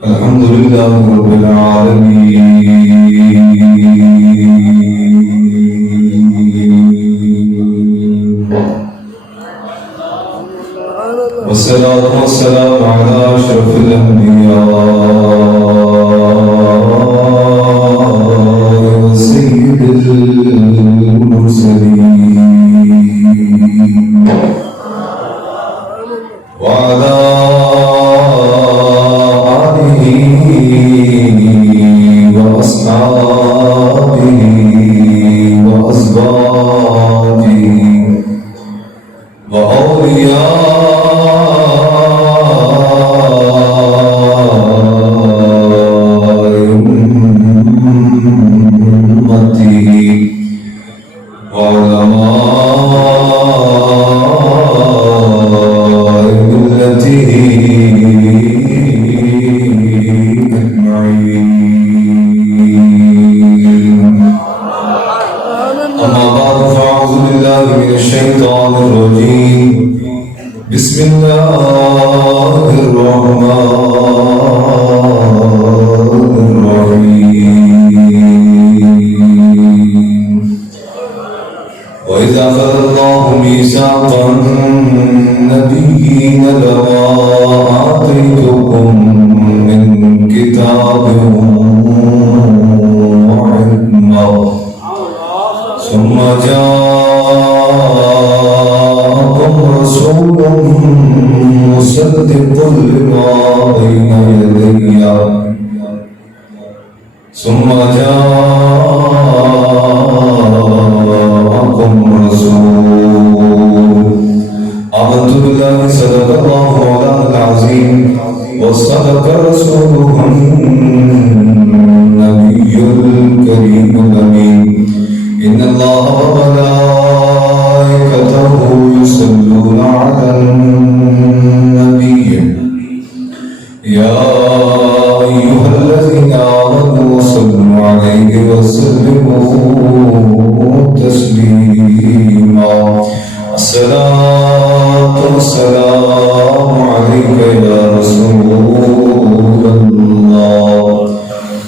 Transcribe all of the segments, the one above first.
الحمدللہ رب العالمین والصلاة والسلام على أشرف الأنبياء وسيد المرسلين وعلى آله وأصحابه وأزواجه وأولياء بسم الله الرحمن الرحيم وإذا أخذ الله ميثاق النبيين لما آتيتكم من كتاب وحكمة ثم جاءكم رسول مصدق لما بين يدي ثم جاءكم رسول آمنت بالله صدق الله مولانا العظيم وصدق رسوله النبي الكريم الأمين إن الله وملائكته يصلون على النبي يا أيها الذين آمنوا صلوا عليه وسلموا تسليما الصلاة والسلام عليك يا رسول الله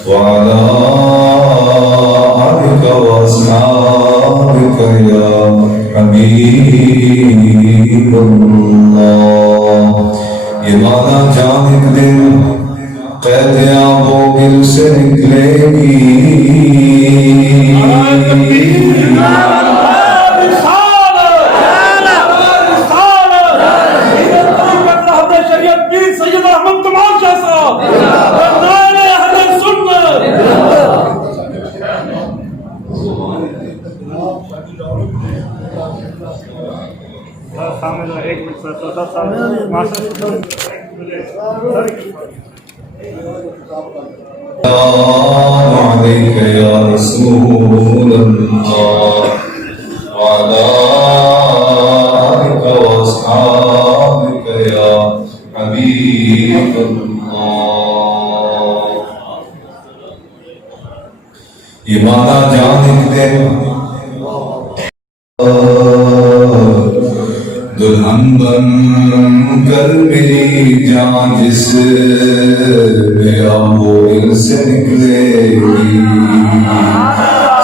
وعلى آلك وأصحابك يا حبيب الله یہ مانا جان ایک دن قید آنکھوں دل سے نکلے گی عليك يا رسول الله وعلى آلك وأصحابك يا حبيب الله یہ مانا جان ایک دن دلہن بن کر میری جان جس میرا موڑ سے نکلے گی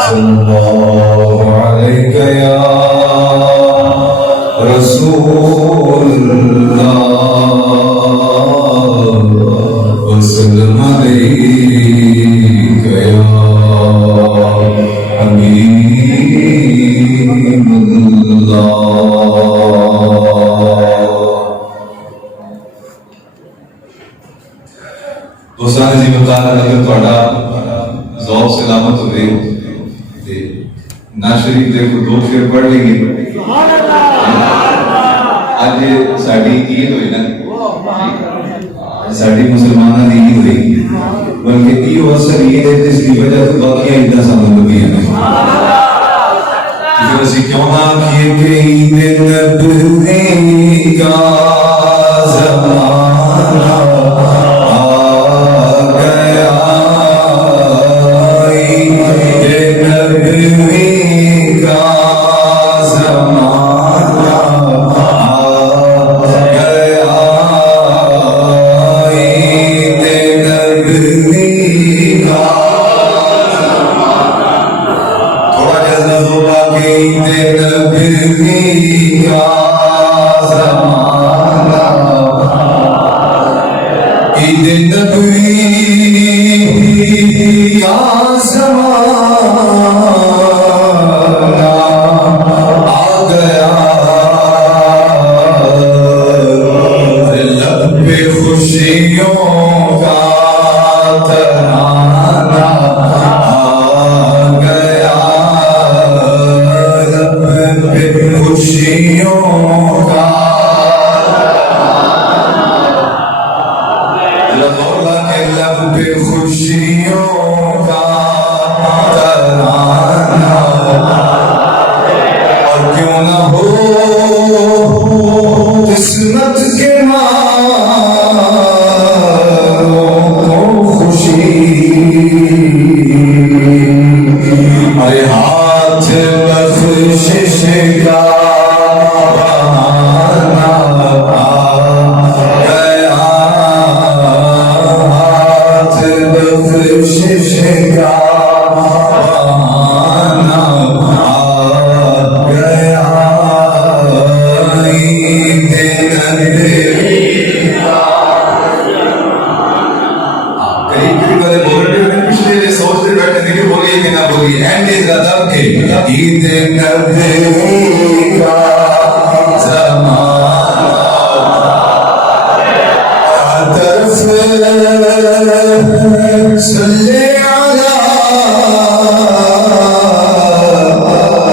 صلی اللہ علیہ یا رسول اللہ وسلم علیہ یا حبیب اللہ دوستان جی بتانا اگر تھوڑا ذوق سلامت ہوئے نا شریف دے کو دو شعر پڑھ لیں گے آج ساڑھی عید ہوئی نا ساڑھی مسلمانہ دی عید ہوئی بلکہ یہ اثر یہ ہے جس کی وجہ تو باقی عیدہ سامنے لگی ہیں کیونکہ اسی کیوں نہ کیے کہ عید نبوی کا زمانہ ارے ہاتھ بخشش کا بہانا آ گیا، ہاتھ بخشش کا بہانا آ گیا، عید نبوی کا قریب والے بول رہے ہیں، پچھلے سوچتے بیٹھے تھے کہ بولیے کہ نہ بولیے، اینڈ از ادب کے عید نبوی کا زمانہ طرف صلی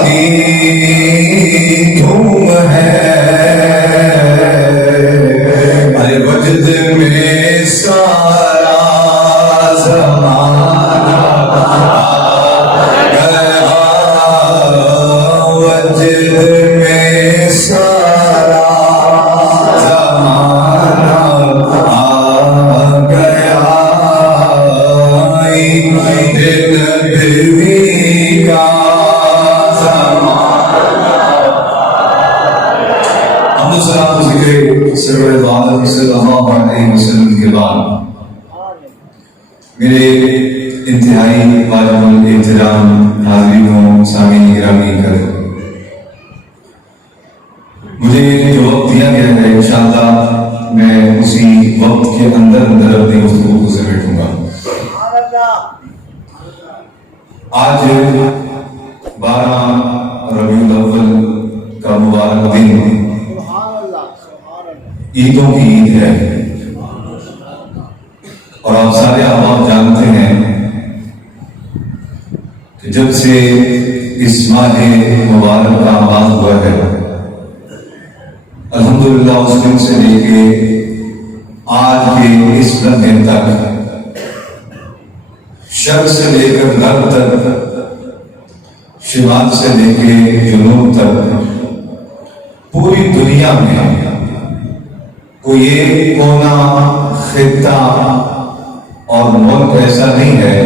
کی دھوم ہے، ارے وجد میں سارا زمانہ گیا، وجد میں سارا زمانہ آ گیا، عید نبوی کا زمانہ۔ حمد و سلام ذکر سرور عالم صلی اللہ علیہ وسلم کے بعد میرے انتہائی واجب الاحترام حاضرین و سامعین گرامی کر، مجھے جو وقت دیا گیا ہے انشاءاللہ میں اسی وقت کے اندر اپنی گفتگو کو سمیٹوں گا۔ آج 12 ربیع الاول کا مبارک دن عیدوں کی عید ہے، اور آپ سارے احباب جانتے ہیں کہ جب سے اس ماہ مبارک کا آغاز ہوا ہے، الحمدللہ اس دن سے لے کے آج کے اس لمحے تک، شرق سے لے کر غرب تک، شمال سے لے کے جنوب تک، پوری دنیا میں کوئی ایک کونا، خطہ اور ملک ایسا نہیں ہے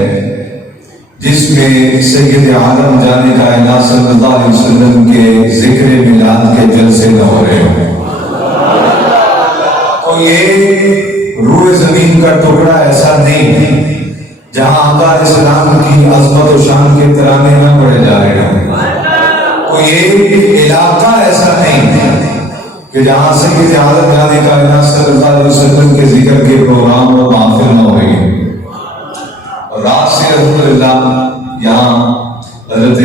جس میں سید عالم جانے کائنات صلی اللہ علیہ وسلم کے ذکر میلاد کے جلسے نہ ہو رہے ہوں۔ کوئی ایک روح زمین کا ٹکڑا ایسا نہیں جہاں آقا علیہ السلام کی عظمت و شان کے ترانے نہ پڑے جا رہے ہوں۔ کوئی ایک علاقہ ایسا نہیں کہ جہاں سید عالم جانے کائنات صلی اللہ علیہ وسلم کے ذکر کے پروگرام اور محفل نہ ہوئے۔ اور رات سے الحمدللہ یہاں حضرت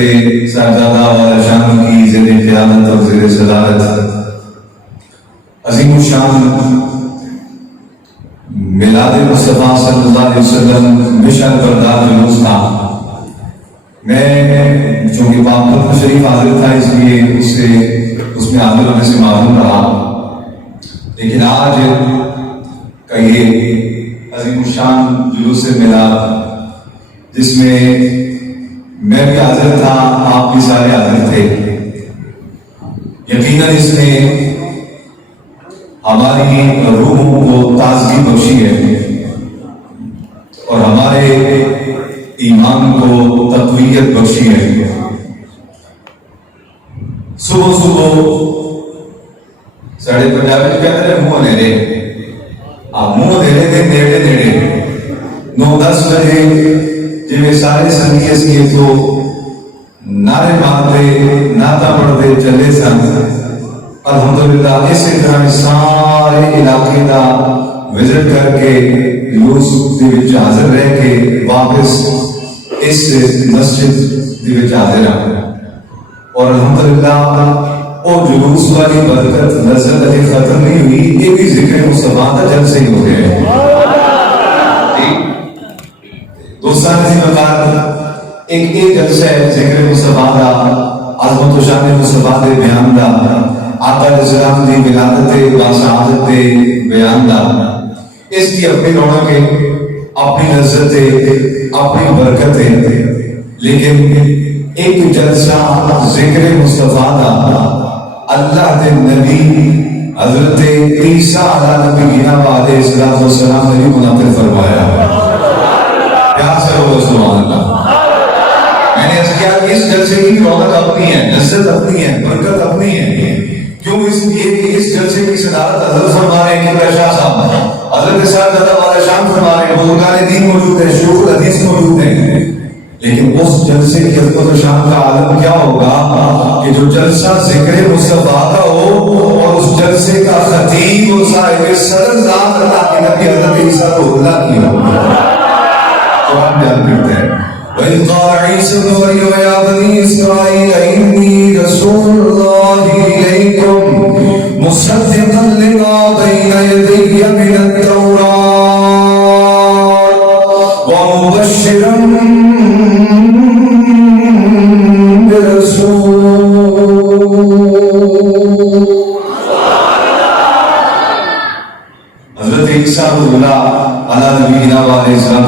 صاحبزادہ والا شان کی زیر قیادت اور زیر صدارت عظیم الشان میلاد مصطفیٰ صلی اللہ علیہ وسلم مشن بردار جلوس تھا۔ میں چونکہ پاک شریف حاضر تھا اس لیے اس میں حاضر ہونے سے معلوم رہا، لیکن آج کا یہ عظیم الشان جلوس میلاد جس میں میں بھی حاضر تھا، آپ بھی سارے حاضر تھے، یقیناً اس میں ہماری روحوں کو تازگی بخشی ہے اور ہمارے ایمان کو تقویت بخشی ہے۔ صبح صبح ساڑھے پنجابی کہتے ہیں منہ نیڑے، آپ منہ نیڑے دے نیڑے نیڑے 9-10 بجے جب سارے سنگیس کے تو نعرے مارتے نعتاں پڑھتے چلے سن۔ الحمدللہ اسی طرح سارے علاقے کا وزٹ کر کے یوسف دے وچ حاضر رہ کے واپس اس مسجد دے وچ حاضر ہیں، اور الحمدللہ وہ جلوس والی برکت نظر علی ختم نہیں ہوئی، یہ بھی ذکر مصطفیٰ کا جلسے ہی ہو گئے ہیں۔ دوستان اسی مقام ایک جلسہ ہے ذکر مصطفیٰ کا، عظمت و شان مصطفیٰ دے بیان دا، آقا علیہ السلام دی ولادت و شہادت دے بیان دا، اس کی اپنی رونق ہے، اپنی لذت ہے، اپنی برکت ہے، لیکن ایک جلسہ ذکر مصطفیٰ دا اللہ دے نبی حضرت عیسیٰ علیہ نبینا علیہ السلام نے منعقد فرمایا۔ پیار سے ہو سبحان اللہ۔ میں نے کیا کہ اس جلسے کی رونق اپنی ہے، لذت اپنی ہے، برکت اپنی ہے. کیوں؟ اس لیے کہ اس جلسے کی صدارت حضرت فرما رہے ہیں کہ شاہ صاحب حضرت صاحب زیادہ والا شام فرما رہے ہیں، بزرگان دین موجود ہیں، شیوخ الحدیث موجود ہیں. لیکن اس جلسے کی عظمت و شان کا عالم کیا ہوگا کہ جو جلسہ ذکر مصطفیٰ کا ہو اور اس جلسے کا خطیب اور صاحب صدر ذات اللہ کے نبی حضرت عیسیٰ کو اللہ کی ہو. قرآن بیان کرتے ہیں وَإِذْ قَالَ عِيسَى ابْنُ مَرْيَمَ يَا بَنِي إِسْرَائِيلَ إِنِّي رَسُولُ اللَّهِ إِلَيْكُمْ مُصَدِّقًا لِمَا بَيْنَ يَدَيَّ مِنَ التَّوْرَاةِ وَمُبَشِّرًا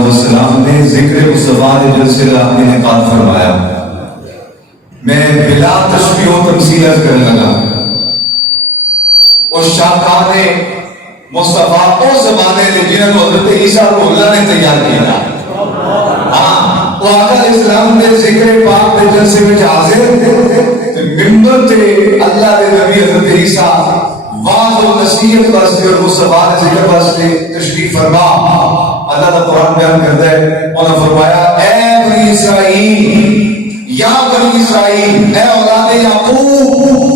السلام نے ذکر مصطفیٰ نے جلسے اپنے انعقاد فرمایا. میں بلا تشبیہ و تمثیل کرنے لگا. اس شاہکار مصطفیٰ اس زمانے میں جنہوں کو حضرت عیسیٰ کو اللہ نے تیار کیا. ہاں وہ آقا علیہ السلام نے ذکر پاک کے جلسے میں حاضر تھے. ممبر تھے اللہ کے نبی حضرت عیسیٰ واضح و نصیحت واسطے اور مصطفیٰ نے ذکر واسطے تشریف فرما. اللہ کا قرآن بیان کرتا ہے انہوں نے فرمایا اے بنی اسرائیل یا بنی اسرائیل اے اولاد یعقوب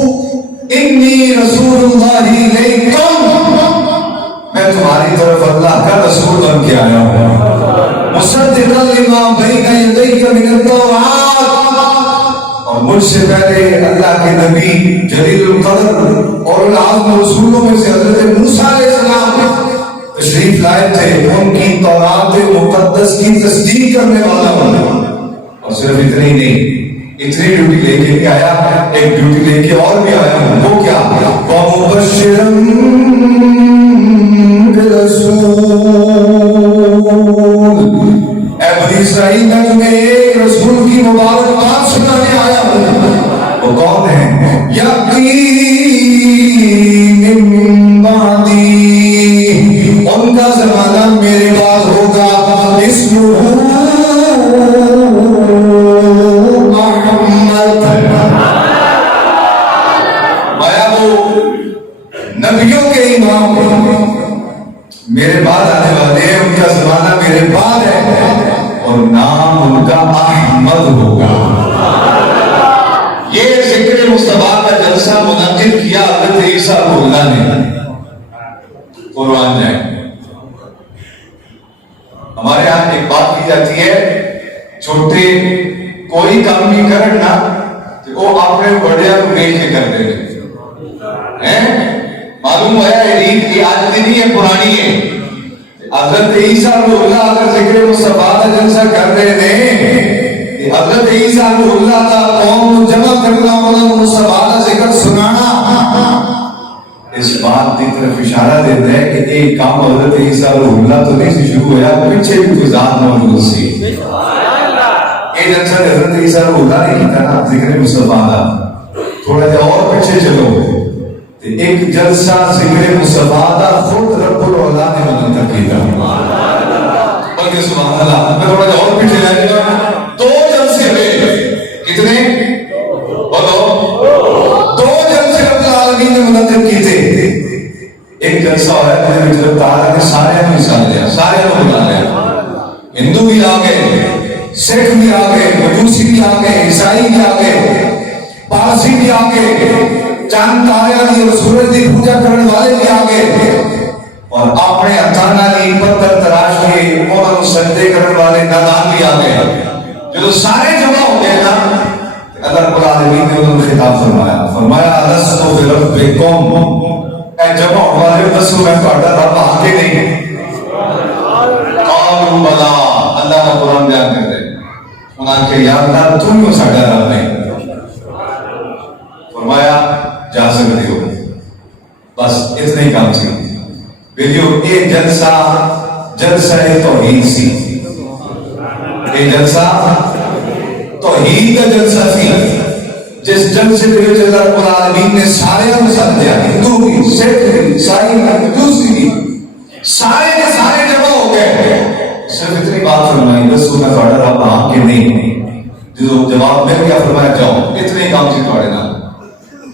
انی رسول اللہ علیکم میں تمہاری طرف اللہ کا رسول بن کے آیا ہوں مصدقا لما بین یدیک من التوراۃ اور مجھ سے پہلے اللہ کے نبی جلیل القدر اور العظم رسولوں میں سے حضرت موسیٰ علیہ السلام تشریف لائے تھے. ان کی تورات مقدس کی تصدیق کرنے والا بنا. اور صرف اتنے ہی نہیں، اتنی ڈیوٹی لے کے بھی آیا، ایک ڈیوٹی لے کے اور بھی آیا ہوں. وہ کیا؟ وَمُبَشِّرًا بِرَسُولٍ اے بنی اسرائیل میں تمہیں ایک رسول کی مبارک بات سنانے آیا ہوں. وہ کون ہے؟ یقین من بعدی ان کا زمانہ میرے بعد ہوگا. اسمہ محمد. آیا وہ نبیوں کے امام میرے بعد آنے والے ہیں، ان کا زمانہ میرے بعد ہے اور نام ان کا احمد ہوگا. یہ ذکر مصطفیٰ کا جلسہ منعقد کیا حضرت عیسیٰ کو اللہ نے. قرآن جائیں ہمارے یہاں ایک بات کی جاتی ہے چھوٹے کوئی کام بھی کرنا تو وہ اپنے بڑے کو دیکھ کے کر دے معلوم ہوا عید کی آج بھی نہیں ہے، پرانی ہے. حضرت عیسیٰ کو اللہ اگر ذکر مصطفیٰ کا جلسہ کر رہے ہیں، حضرت عیسیٰ کو اللہ کا قوم جمع کرنا اور مصطفیٰ کا ذکر سنانا اس بات کی طرف اشارہ دیتا ہے کہ ایک کام حضرت عیسیٰ روح اللہ تو نہیں سے شروع ہوا، پیچھے بھی کوئی ذات موجود سی. ایک اچھا حضرت عیسیٰ روح اللہ نے کیا نا ذکر مصطفیٰ کا. تھوڑا جا اور پیچھے چلو، ایک جلسہ ذکر مصطفیٰ کا خود رب العلا نے منعقد کیا. بلکہ سبحان اللہ میں تھوڑا جا اور پیچھے لے جاؤں. 2 جلسے ہوئے. کتنے؟ بولو 2 جلسے رب العالمین نے منعقد کی تھے. ایک جلسہ ہوا ہے مجھے رب تعالیٰ نے سارے کو حصہ لیا، سارے کو بلا لیا. ہندو بھی آ گئے، سکھ بھی آ گئے، مجوسی بھی آ گئے، عیسائی بھی آ گئے، پارسی بھی آ گئے، چاند تارے اور سورج کی پوجا کرنے والے بھی آ گئے اور اپنے ہتھاں دی پتھر تراش کے انہاں نوں سجدے کرنے والے نادان بھی آ گئے. جو سارے جمع ہو گئے نا اللہ رب العالمین نے انہوں نے خطاب فرمایا الست بربکم اے جمع والے دسو میں تہاڈا رب آ کے نہیں. قالوا بلا اللہ کا قرآن بیان کرتے انہاں کہ یا اللہ تم ہی ساڈا رب نہیں. فرمایا جا سکتے ہو. بس اتنا ہی کام سی. ویڈیو یہ جلسہ توحید سی. یہ جلسہ توحید کا جلسہ سی جس جلسے کے وچ اللہ رب العالمین نے سارے کو سمجھا. ہندو بھی، سکھ بھی، عیسائی بھی، مجوسی بھی، سارے کے سارے جمع ہو گئے. صرف اتنی بات فرمائی رسول میں تھوڑا رب آ کے نہیں. جو جواب مل گیا فرمایا جاؤ اتنے ہی کام سی تھوڑے نا.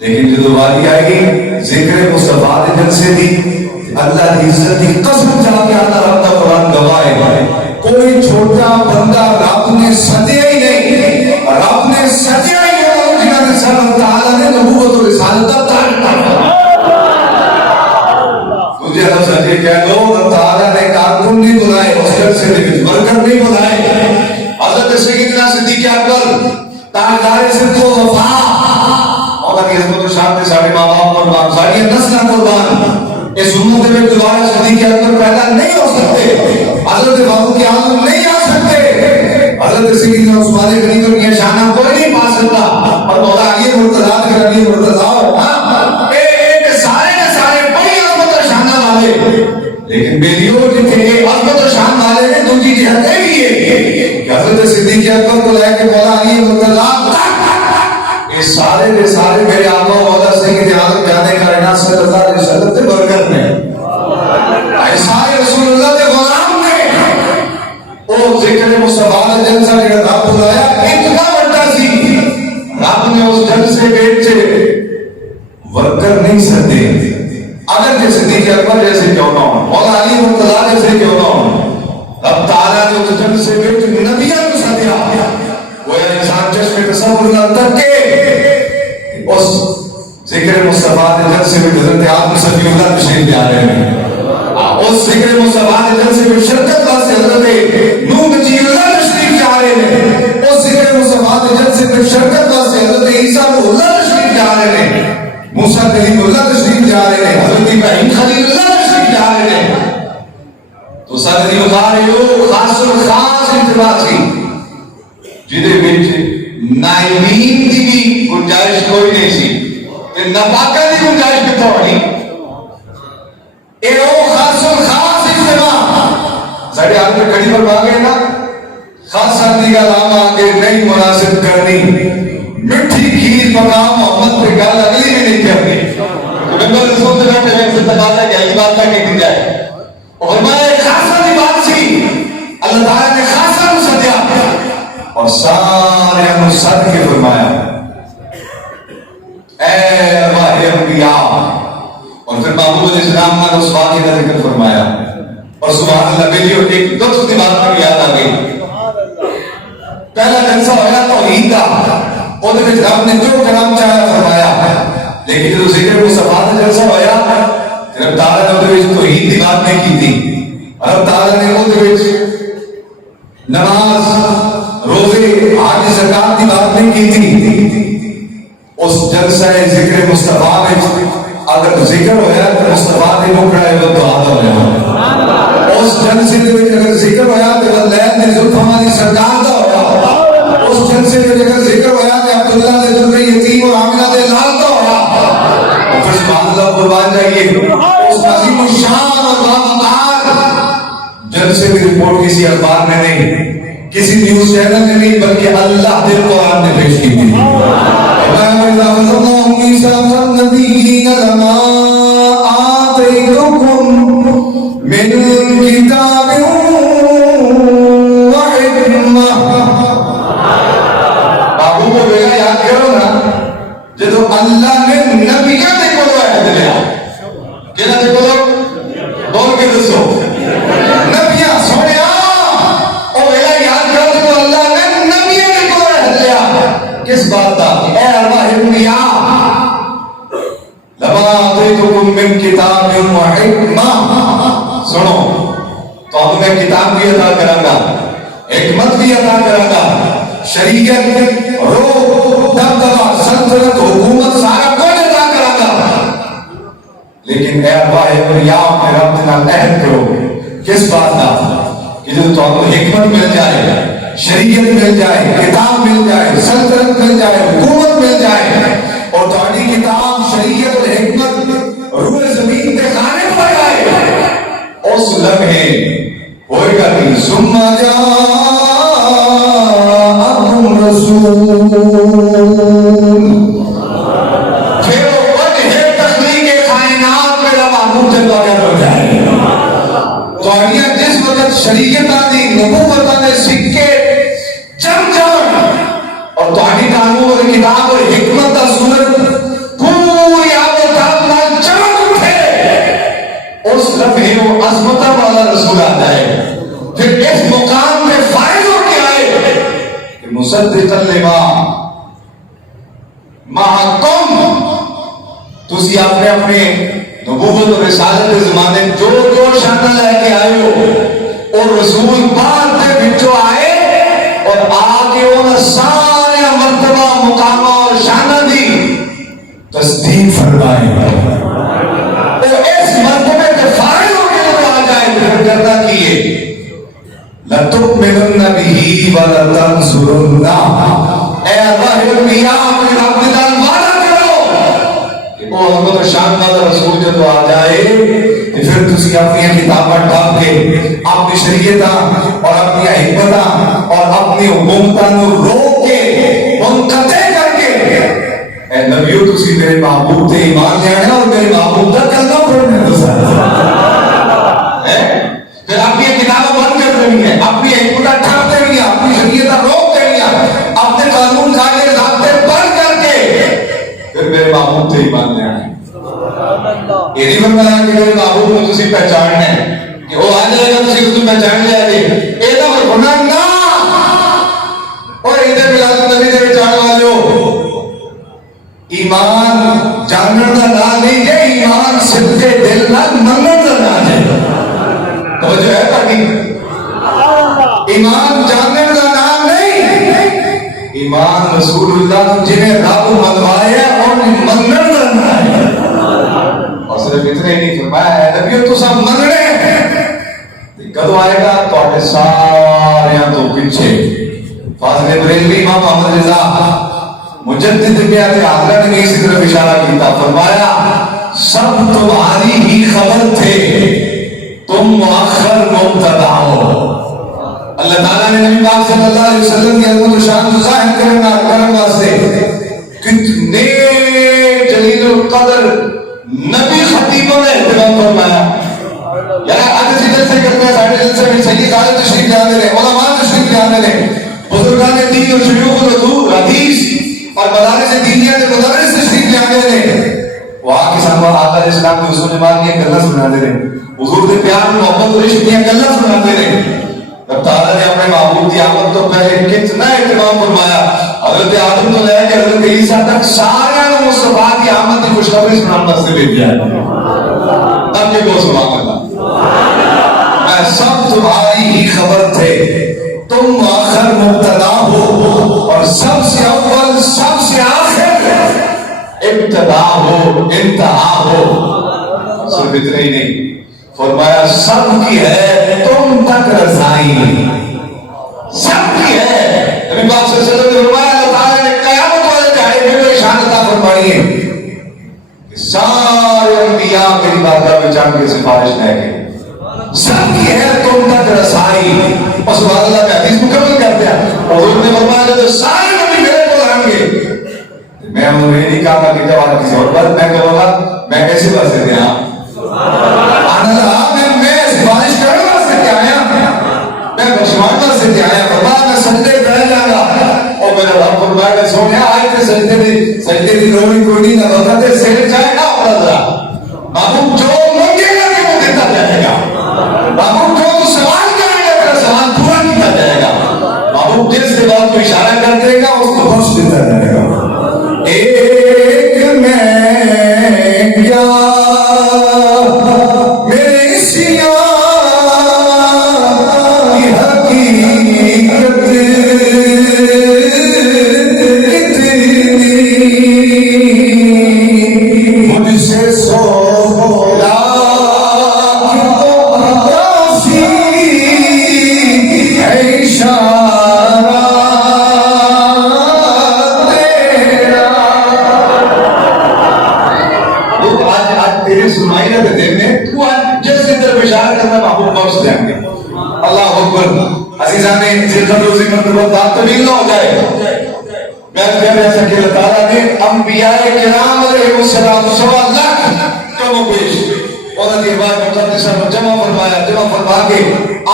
لیکن جو واری آئے گی ذکر مصطفیٰ دے جلسے دی اللہ کی عزت کی قسم جا کے آتا رب کا قرآن گواہ ہے کوئی چھوٹا بندہ رب نے سجیا ہی نہیں, رب نے سجیا ہی نہیں جنہوں نے سر تعالیٰ نے نبوت و رسالت کا تعلق کرتا. تجھے اگر سجے کہہ دو تو تعالیٰ نے کارکن نہیں بلائے, اس جلسے نے برکت نہیں بلائے. حضرت سیدنا صدیق اکبر تاجدار صدق و وفا اور کی عظمت و شان کے سارے ماں باپ قربان, ساری نسل قربان, اس امت میں دوبارہ صدیق اکبر پیدا نہیں ہو سکتے, حضرت فاروق اعظم نہیں آ سکتے, حضرت سیدنا عثمان غنی کو یہ شان کوئی نہیں پا سکتا. اور مولا علی مرتضیٰ کے علی مرتضیٰ ایک سارے کے سارے بڑی عظمت و شان والے, لیکن بیلیوں جتنے ایک عظمت و شان والے ہیں دوسری جہتیں بھی ہے کہ حضرت صدیق اکبر کو لے کے مولا علی مرتضیٰ یہ سارے کے سارے میرے آقا مولا سید عالم جانے کائنات صلی اللہ علیہ وسلم سے برکت میں سارے رسول اللہ کے غلام نے وہ ذکر مصطفیٰ نے جلسہ جگہ رب بلایا اتنا بڑا سی, رب نے اس جلسے بیٹھ سے ورکر نہیں سکتے. اگر جیسے صدیق اکبر جیسے کیوں نہ ہوں, مولا علی مرتضیٰ جیسے کیوں نہ ہوں, رب تعالیٰ نے اس جلسے بیٹھ نبیوں کو سدیا. وہ انسان چشم تصور نہ تک کے اس ذکر مصطفیٰ نے جلسے میں حضرت آپ صفی اللہ تشریف لے آ رہے ہیں, اس ذکر مصطفیٰ نے جلسے میں شرکت واسطے حضرت نوح نجی اللہ تشریف لے آ رہے ہیں, اس ذکر مصطفیٰ نے جلسے میں شرکت واسطے حضرت عیسیٰ اللہ تشریف لے آ رہے ہیں, موسیٰ کلیم اللہ تشریف لے آ رہے ہیں, حضرت ابراہیم خلیل اللہ تشریف لے آ رہے ہیں. تو سارے دی بتا رہے ہو خاص و خاص انتباہ سی جدے بچ نائمین دی بھی گنجائش کوئی نہیں سی تے نپاکہ دی گنجائش کتنا ہونی. اے او خاص و خاص اجتماع ساڑھے آپ نے کڑی پر مانگے نا خاص ساتھی کا لام آگے نہیں مناسب کرنی, مٹھی کھیر مقام محمد پہ گال اگلی میں نہیں کرنی. تو ممبر رسول سے بیٹھے میں سے تقاضا کہ اگلی بات تک نہیں جائے. اور میں ایک خاصہ دی بات سی اللہ تعالیٰ نے خاصہ نو سدیا اور سارے انو سد کے فرمایا اے ارواح انبیاء, اور پھر محبوب علیہ السلام نے اس واقعے کا ذکر فرمایا. اور سبحان اللہ بیلیوں ایک لطف کی بات پر یاد آ گئی. پہلا جلسہ ہوا توحید کا, وہ رب نے جو کلام چاہا فرمایا, لیکن جو ذکر مصطفیٰ کا جلسہ ہوا رب تعالیٰ نے توحید کی بات نہیں کی تھی. رب تعالیٰ نے وہ نماز روزے حج زکات کی بات نہیں کی تھی. اس جلسہ ذکر مصطفیٰ میں اگر ذکر ہویا تو مصطفیٰ نے مکڑا ہے وہ دعا ہویا. اس جلسے میں اگر ذکر ہویا تو واللیل نے زلف ہماری سرکار دا ہویا. اس جلسے میں اگر ذکر ہویا تو عبداللہ نے ذکر یتیم اور عاملہ نے لال دا ہویا. اور پھر سبحان اللہ قربان جائیے اس عظیم الشان اور بامقار جلسے کی رپورٹ کسی اخبار میں نہیں, کسی نیوز چینل میں نہیں, بلکہ اللہ دل قرآن نے پیش کی تھی. بابو کو بیگا یاد کرو نا جدو اللہ نے نبیوں نے بولو عہد لیا کہنا دے بولو بول کے دسو نبیاں سونے او بیگا یاد کرو جدو اللہ نے نبیوں نے بولو عہد لیا کس بات دا اے ارواح انبیاء لما آتیتکم من کتاب و حکمہ, سنو تو اب میں کتاب بھی عطا کروں گا, حکمت بھی عطا کروں گا, شریعت روح دبدبہ سلطنت حکومت سارا کچھ عطا کروں گا. لیکن اے ارواح انبیاء میرا اپنا عہد کرو کس بات کا کہ جو تو حکمت مل جائے, شریعت مل جائے, کتاب مل جائے, سلطنت مل جائے, حکومت مل جائے, اور تمہاری کتاب شریعت اور حکمت روح زمین کے خانے پر آئے, اس لمحے ہوئے گا کہ ثم جاءکم رسول, پھر وجہ تخلیق کائنات میرا محبوب جل وعلا ہو جائے. تو آگیا جس وقت شریعت آدھی نبوت آدھے سکے جم جم کتاب اور حکمت کا سورج پوری آب و تاب نال چمک اٹھے، اس لمحے وہ عظمت والا رسول آتا ہے. پھر اس مقام میں فائز ہو کے آئے کہ مصدقا لما معکم، تسی اپنے اپنے نبوت اور رسالت کے زمانے جو شانہ لے کے آئے ہو، اور رسول بعد کے بچوں آئے اور آگے انہوں سارے مرتبہ مقامہ اور شانہ دی تصدیق فرمائے. تو اس مرتبے کے فائل ہو کے جو آ جائے پھر کرنا کیے لَتُؤْمِنُنَّ بِهِ وَلَتَنْصُرُنَّهُ، اے اللہ انبیاء اپنے رب کے دان وعدہ کرو کہ وہ حضرت شان والا رسول جب آ جائے تو پھر تسی اپنی کتاباں ڈال کے اپنی شریعتاں اور اپنی حکمتاں اور اپنی حکومتاں کو روک کے منقطع کر کے اے نبیو تسی میرے محبوب تے ایمان لے آنا اور میرے محبوب کا کلمہ پڑھنا پھر اپنی کتابیں بند کر دینی ہے، اپنی حکمتیں ٹھپ دینی ہے، اپنی شریعتیں روک دینی ہے، اپنے قانون قاعدے ضابطے بند کر کے پھر میرے محبوب سے ایمان لے آئے. یہ نہیں فرمایا کہ میرے محبوب کو تسی پہچاننا ہے کہ وہ آ جائے گا تسی اس کو پہچان لیا جائے یہ نہ فرمانا نہ. اور ادھر ملاد نبی دے پہچان والے ایمان جانن کا نام نہیں ہے، ایمان صدق دل نہ منن کا نام ہے. توجہ ہے تاکہ ایمان جاننے کا نام نہیں، ایمان رسول اللہ جنہیں رب منوایا اور منن کا نام ہے. اور صرف اتنے ہی نہیں فرمایا ہے نبیوں تو سب مننے کدو آئے گا تو آٹے سارے تو پیچھے فاضل بریلوی امام محمد رضا مجدد بیعت حاضرہ نے اسی طرف اشارہ کیتا، فرمایا سب تمہاری ہی خبر تھے، تم مؤخر مبتدا ہو. اللہ تعالیٰ نے نبی پاک صلی اللہ علیہ وسلم کی عظمت و شان کو ظاہر کرنے واسطے کتنے جلیل القدر نبی خطیبوں نے اہتمام فرمایا. یار آج اسی جلسے کرتے ہیں، ساڑھے جلسے میں سید خالد تشریف لے آنے لیں، علماء تشریف لے آنے لیں، بزرگان دین اور شیوخ الحدود حدیث اور مدارس دینیہ کے مدرس تشریف لے آنے لیں. وہ آ کے سامنے آقا علیہ السلام کے حسن جمال کی گلہ سناتے رہے، حضور کے پیار محبت اور عشق کی گلہ سناتے رہے. رب تعالیٰ نے اپنے محبوب کی آمد تو پہلے کتنا اہتمام فرمایا، حضرت آدم تو لے کے حضرت عیسیٰ تک سارے مصطفیٰ کی آمد کی خوشخبری سنانا سے بھی دیا ہے. تب کے کو سبحان اللہ. میں سب تمہاری ہی خبر تھے، تم آخر مبتدا ہو اور سب سے اول سب سے آخر ابتدا ہو انتہا ہو. صرف اتنے ہی نہیں فرمایا سب کی ہے تم تک رسائی، سب کی ہے. نبی پاک صلی اللہ علیہ وسلم نے فرمایا اللہ تعالیٰ نے قیامت والے دہاڑے میں کوئی شان عطا فرمانی ہے کہ سارے انبیاء میری بارگاہ میں جا کے سفارش لے گئے، سب کی ہے تم تک رسائی. اور سبحان اللہ کا حدیث مکمل کرتے ہیں. حضور نے فرمایا جو سارے نبی میرے کو آئیں گے، میں انہیں یہ نہیں کہا کہ جب آپ کسی اور بات میں کروں گا میں کیسے بات سے دیا میں سفارش کرنے واسطے کیا آیا، میں بخشوان واسطے کیا آیا. فرمایا میں سجدے بیٹھ جاؤں گا اور میرا رب فرمایا کہ سونے آئے تھے سجدے دی لوڑی کوئی نہیں نہ وقت سیر جائے گا. اپنا ذرا محبوب جو مانگے گا کہ وہ دیتا جائے گا، محبوب جو تو سوال کرے گا تیرا سوال پورا کیا جائے گا، محبوب جس سے بات کو اشارہ کر دے گا اس کو بخش دیتا جائے گا. ایک میں کیا میرے سیاں کی حقیقت اتنی مجھ سے سو لاکھ کافی ہے اشارہ سنائی نہ دیتے میں تو جس طرح اشارہ کرنا محبوب بخش دیں گے. اللہ اکبر. عزیزان زلزل روزی مرتبہ بات طویل نہ ہو جائے. میں کہہ ایسا کہ اللہ تعالیٰ نے انبیاء کرام علیہ السلام 1.25 لاکھ کم و بیش انہوں نے بات مقدسہ میں جمع فرما کے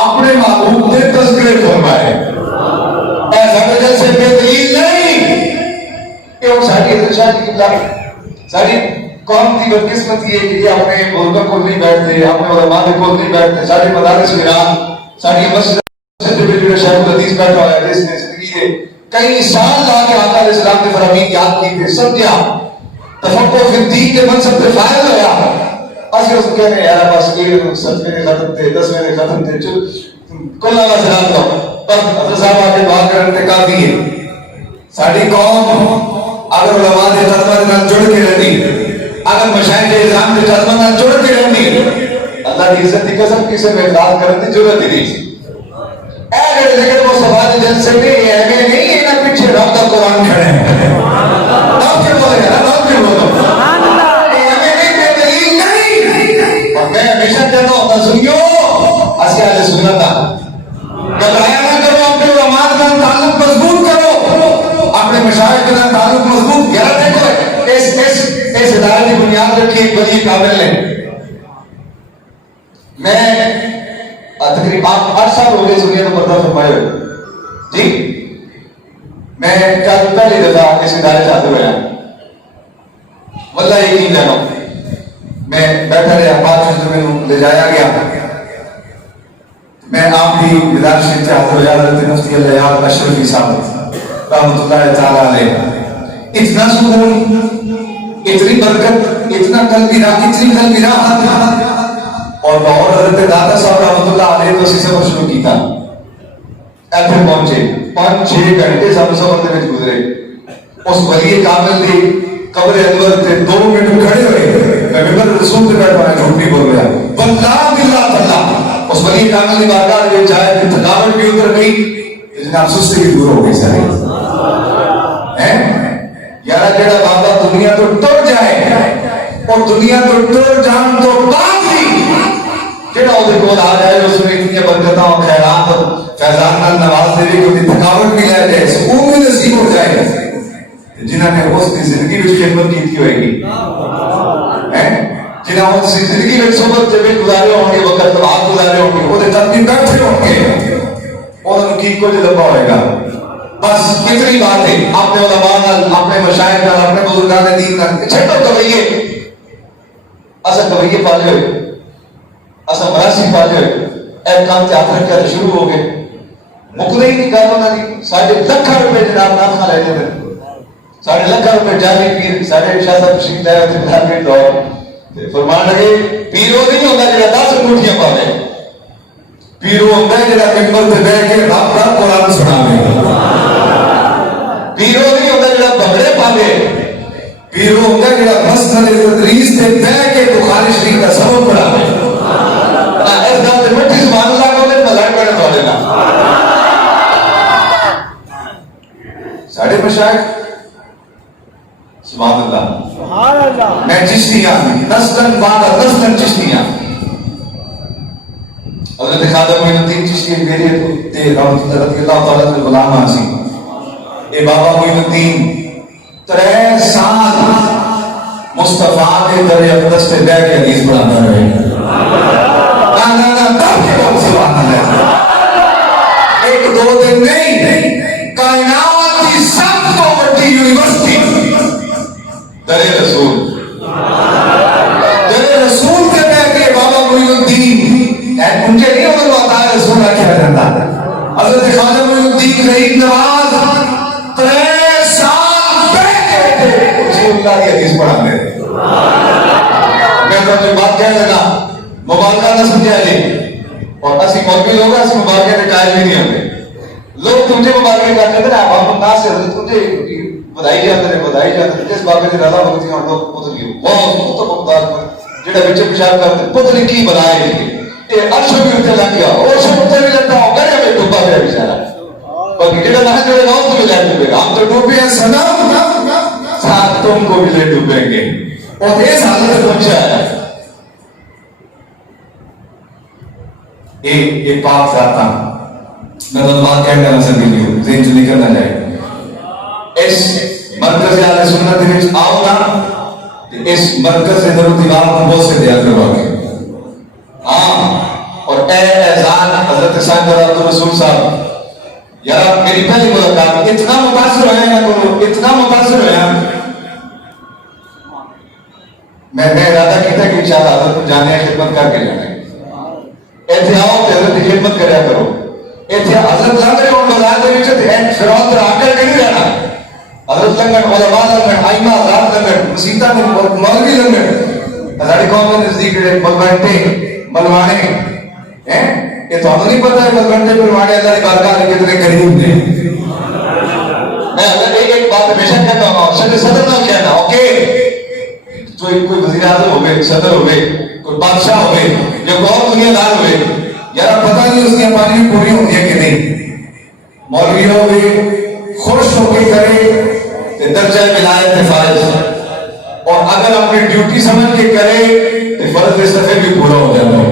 اپنے محبوب نے تذکرے فرمائے. ایسا کہ جیسے بے دلیل نہیں ساری حضرت شاہ جی قبلہ ساری قوم کی بدقسمتی ہے کہ یہ اپنے بزرگوں کو نہیں بیٹھتے, اپنے علماء کو نہیں بیٹھتے. ساری مدارس ویران, ساری مسجد جو شیخ الحدیث بیٹھا ہوا ہے جس نے زندگی کے کئی سال لا کے آقا علیہ السلام کے فرامین یاد کی تھے, سمجھا تفقہ فی الدین کے منصب سے فائل ہوا. اسی اس کہنے ہیں یار بس یہ سب میں ختم تھے, 10 میں ختم تھے, چل کل اللہ سلام دو پر حضرت صاحب آگے دعا کرنے کافی ہے. ساری قوم اگر علماء کے خدمت نال جڑ کے رہتی, اگر مشائخ کے نظام کے خدمت نال جڑ کے رہتی, اللہ کی عزت کی قسم کسی میں اخلاص کرنے کی ضرورت ہی نہیں. اگر لیکن وہ سوال جن سے نہیں ہے میں نہیں ہے نا پیچھے رب کا قرآن کھڑے ہیں رب کے بولے گا رب کے بولو ہمیں نہیں بے دلیل نہیں. اور میں ہمیشہ کہتا ہوں سنیو اسی اہل سنت گھبرایا نہ کرو, اپنے علماء کا تعلق مضبوط کرو, اپنے مشائخ کا تعلق مضبوط. یار دیکھو اس ادارے کی بنیاد رکھی ایک بڑی کامل نے. میں تقریباً 8 سال ہو گئے اس دنیا میں پردہ فرمائے ہوئے جی. میں کل پہلی دفعہ اس ادارے سے حاضر ہوا, واللہ یقین جانو میں بیٹھا رہا, 5 میں لے جایا گیا. میں آپ کی ادارے سے حاضر ہوا حضرت مفتی اللہ اشرفی صاحب رحمۃ اللہ تعالی علیہ. اتنا سکون, اتنی برکت, اتنا قلبی راحت اور لاہور حضرت داتا صاحب رحمۃ اللہ علیہ تو سے شروع کی تھا. ایتھے پہنچے 5-6 گھنٹے سفر میں گزرے. اس ولی کامل دی قبر انور تے 2 منٹ کھڑے ہوئے. میں ممبر رسول سے بیٹھا ہے, جھوٹ نہیں بول رہا, واللہ باللہ تعالی اس ولی کامل دی بارگاہ میں جائے کہ تھکاوٹ بھی اتر گئی, جناب سستی بھی دور ہو گئی ساری یار. جڑا بابا دنیا تو ٹر جائے اور دنیا تو ٹر جان تو بعد جڑا وہ کو آ جائے اس میں اتنی برکتاں اور خیرات اور فیضان نال نواز دے کہ ان تھکاوٹ بھی لے جائے, سکون بھی نصیب ہو جائے. جنہاں نے اس کی زندگی میں خدمت کی ہوئے گی, جنہاں اس کی زندگی میں صحبت جب گزارے ہوں گے, وقت رات گزارے ہوں گے, وہ تدبیر بیٹھے ہوں گے, اور ان کی کچھ لمبا ہوئے گا. بس اتنی بات ہے. اپنے علماء نال, اپنے مشائخ نال, اپنے بزرگان دین نال چھٹو تویے اصل تویے پالے ہوئے, اصل مراسی پالے ہوئے. ایک کام تے آخر کر شروع ہو گئے, مکدے ہی نہیں گل انہاں دی. ساڈے لکھاں روپے جناب نام کھا لے دے, ساڈے لکھاں روپے جانی پیر ساڈے شاہ صاحب تشریف لائے تے بتا کے دور تے فرمان لگے پیرو نہیں ہوندا جڑا 10 انگوٹھیاں پاوے, پیرو ہوندا جڑا ممبر تے بیٹھ کے رب دا قرآن سناوے. پیرو نہیں ہوندا جڑا بھنگڑے پاوے, پیرو ہوندا جڑا مسجد تدریس تے بیٹھ کے بخاری شریف دا سبق پڑھاوے. اس گل تے مٹھی سبحان اللہ کو میں لڑ پڑنا تو لینا. ساڈے مشائخ سبحان اللہ, میں چشتیاں نسلن بعد نسلن چشتیاں. حضرت خواجہ معین الدین چشتی میرے تے رحمۃ اللہ تعالی کے غلام آسی. اے بابا معین الدین 3 سال مصطفیٰ کے در اقدس پہ بیٹھ کے حدیث پڑھاتا رہے. ایک 2 دن نہیں, کائنات کی سب کو بڑی یونیورسٹی در رسول کے بیٹھ کے بابا معین الدین مجھے نہیں ہوگا وہ عطا رسول رکھا جاتا. حضرت خواجہ معین الدین غریب نواز 3 سال بیٹھ کے رسول اللہ کی حدیث پڑھاتے. میں تو جو بات کہہ لگا مبارکہ نہ سمجھا جی, اور اسی مولوی لوگ اسی مبارکہ کے قائل بھی نہیں ہوتے. لوگ تجھے مبارکہ کرتے تھے آپ اپنا سے تجھے بدائی جاتے ہیں, بدائی جاتے ہیں. جس بابے نے رضا ہوتی ہیں لوگ پتہ نہیں وہ تو مقدار جڑا بچے پیشاب کرتے پتہ نہیں کی بنائے یہ عرش بھی اتنے لگ گیا, اور سے اتنے بھی لگتا ہو گھر میں ڈوبا گیا بیچارہ. باقی جڑا نہ جڑے نہ تو بھی لے ڈوبے گا. ہم تو ڈوبے ہیں سلام ساتھ تم کو بھی لے ڈوبیں گے. اور اس حالت میں پہنچا ہے ایک پاک ذاتا. میں تو بات کہنے کا مقصد نہیں ہوں, ذہن سے نکل نہ جائے. اس مرکز اہل سنت کے وچ آؤ نا, اس مرکز سے درود دیوار کو بہت سے دیا کروا گے. ہاں, اور اے اذان حضرت صاحب رسول صاحب, یار میری پہلی ملاقات اتنا متاثر ہوا نا, اتنا متاثر ہوا میں ارادہ کیا کہ انشاءاللہ حضرت کو جانے خدمت کر کے جانا ہے. ایتھے آؤ تے حضرت کی خدمت کریا کرو. ایتھے حضرت لگ رہے ہو بازار دے وچ تے فرعون تے آ کر نہیں رہنا. حضرت لنگن علماء لنگن آئمہ حضرات لنگن مسیطہ میں مولوی لنگن ہماری قوم میں نزدیک ملوانٹے ملوانے ہیں. یہ تو ہمیں نہیں پتا ہے ملوانٹے ملوانے اللہ کی بارگاہ میں کتنے قریب تھے. میں اگر ایک بات ہمیشہ کہتا ہوں شد صدر نہ کہنا اوکے. تو کوئی وزیر اعظم ہوئے صدر ہوئے کوئی بادشاہ ہوئے یا کوئی اور دنیا دار ہوئے یار پتہ نہیں اس کی ہماری پوری ہوتی ہے کہ نہیں. مولویوں بھی خوش ہو کے کرے درجہ ولایت فارغ اور اگر اپنی ڈیوٹی سمجھ کے کرے تو فرض استفے بھی پورا ہو جاتا ہے.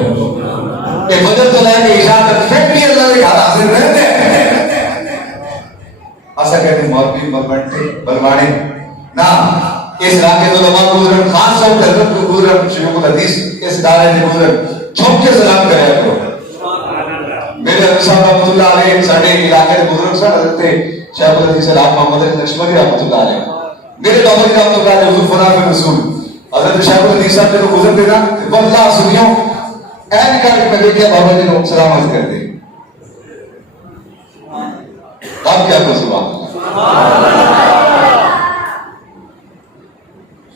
کہ فجر تو لے کے عشاء تک پھر بھی اللہ کے گھر حاضر رہتے ہیں. ایسا کہتے ہیں مولوی ملوانٹے بلوانے نہ اس علاقے تو علماء گزرن خاص طور پر حضرت کو گزرن شیوخ الحدیث اس ادارے میں گزرن چھوپ کے سلام کریا کرو. میرے حضرت صاحب رحمۃ اللہ علیہ ساڑھے علاقے میں گزرن سن حضرت شیخ الحدیث صاحب محمد لکشمری رحمۃ اللہ علیہ میرے بابا جی رحمۃ اللہ علیہ حضور فنا میں رسول حضرت شیخ الحدیث صاحب جب گزرتے نا واللہ سنیوں این کر کے میں دیکھیا بابا جی نے سلام عرض کر دی. اب کیا کو سبحان اللہ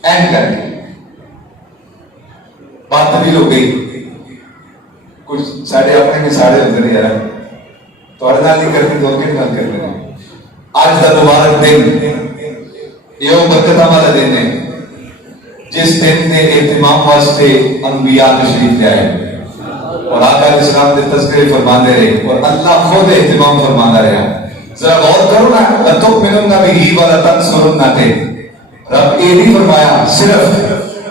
این کر کے بات طویل ہو گئی. کچھ ساڑھے اپنے میں ساڑھے اندر یار تو ارنا نہیں کرتے تو کن نہ کرتے. آج کا مبارک دن یہ برکت والا دن ہے جس دن نے اہتمام واسطے انبیاء تشریف لے آئے اور آقا علیہ السلام نے تذکرے فرماندے رہے اور اللہ خود اہتمام فرمانا رہا. ذرا غور کرو نا لَتُؤْمِنُنَّ بِهِ وَلَتَنْصُرُنَّهُ. رب یہ نہیں فرمایا صرف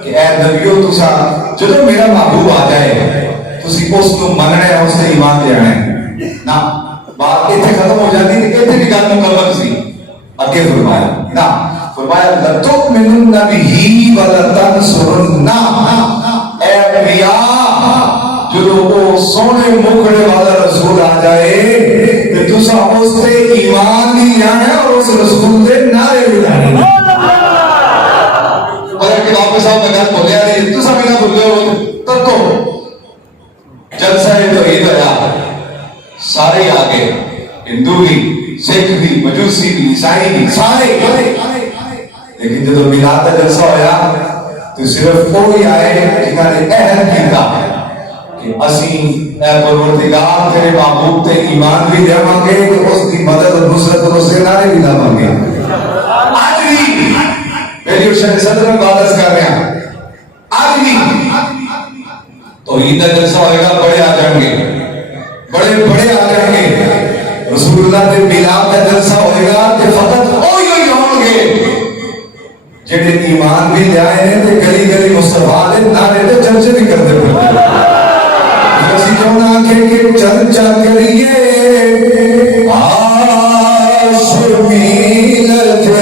کہ اے نبیو تسا جدو میرا محبوب آ جائے تسی اس کو مننا ہے اس سے ایمان لے آنا ہے نا. بات اتنے ختم ہو جاتی ہے اتنے بھی گل مکمل سی. آگے فرمایا نا فرمایا لَتُؤْمِنُنَّ بِهِ وَلَتَنْصُرُنَّهُ. اے انبیاء جدو وہ سونے مکڑے والا رسول آ جائے تو تسا اس سے ایمان نہیں آنا اور اس رسول سے نعرے بھی لانے. کہ واپس آؤ میں گھر بولیا نہیں تو سب نہ بھولے ہو تب تو جلسہ ہے تو عید آیا سارے آگے ہندو بھی سکھ بھی مجوسی بھی عیسائی بھی سارے. لیکن جب میلاد کا جلسہ ہوا تو صرف کوئی آئے جنہوں نے عہد کیا کہ اسی اے پروردگار تیرے محبوب تے ایمان بھی دیواں گے کہ اس کی مدد اور نصرت اور اس کے نعرے بھی دیواں گے. آج بھی میری ارشد صدر میں بات کر رہے ہیں آج بھی تو عید کا جلسہ ہوئے گا بڑے آ جائیں گے بڑے آ جائیں گے. رسول اللہ کے میلاد کا جلسہ ہوئے گا کہ فقط وہی ہوں گے جنہیں ایمان بھی لے آئے ہیں کہ گلی گلی مصطفیٰ نے نعرے تے چرچے بھی کرتے پڑتے. اسی کیوں نہ آنکھیں کہ چرچا کریے آشمی لجے